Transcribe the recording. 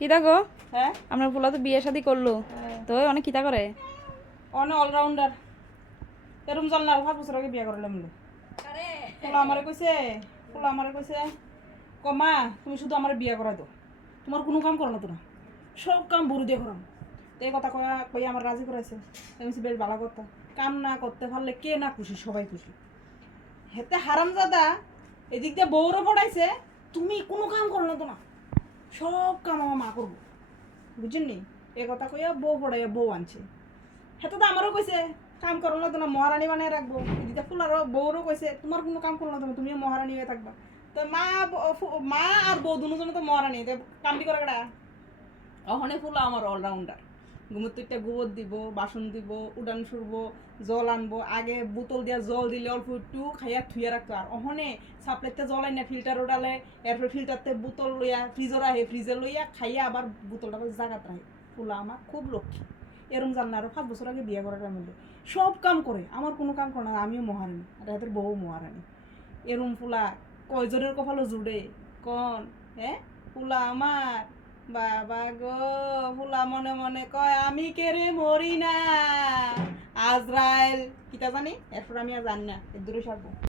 কিতা গো? হ্যাঁ আপনার পোলা তো বিয়ে শাদি করলো, তো অনেক কিতা করে? অনেক অলরাউন্ডার। এরম জানলে আর 5 বছর আগে বিয়ে করলাম পোলা আমারে কইছে কমা তুমি শুধু আমার বিয়ে করা দাও, তোমার কোনো কাম করো না, তো না সব কাম বড় দিয়ে করাম। তো এই কথা কই আমার রাজি করাইছে। আমি বেশ ভালো কথা, কাম না করতে পারলে কে না খুশি, সবাই খুশি। হেতে হারামজাদা এদিক দিয়ে বউরও পড়াইছে, তুমি কোনো কাম করো না, তো না সব কাম আমার মা করবো, বুঝছেন নি? এ কথা কইয়া বউ পড়াইয়া বউ আনছে। হেতে তো আমারও কইছে কাম করো না, তো না মহারানী বানিয়ে রাখবো। এদিকে ফুলারও বউরও কইছে তোমার কোনো কাম করো না, তো তুমিও মহারানী হয়ে থাকবা। তো মা আর বউ দুজনে তো মহারানী, কাম দি করে কেডা? অহনে ফুলা আমার অলরাউন্ডার। ঘুমোতে গোবর দিব, বাসন দিব, উডান সুরবো, জল আনবো। আগে বোতল দিয়া জল দিলে অল্প একটু খাইয়া থুইয়া রাখতো, আর অহনে সাপ্লাইতে জল আইনা ফিল্টার ওডালে, এরপর ফিল্টারতে বোতল লইয়া ফ্রিজর আহে, ফ্রিজে লইয়া খাইয়া আবার বোতলটা জাগাত রাখে। ফুলা আমার খুব লক্ষ্মী। এরম জানলে আরো 5 বছর আগে বিয়ে করার মধ্যে সব কাম করে, আমার কোনো কাম করে না, আমিও মহারানী আর এদের বউ মহারানী। এরম ফুলা কয়জনের কপালও জুড়ে কন? হ্যাঁ ফুলা আমার বাবা গো, ফুলা মনে মনে কয় আমি কেড়ে মরি না, আজরাইল কিতা জানি, এরপর আমি আর জানি না, এর দূরে সারবো।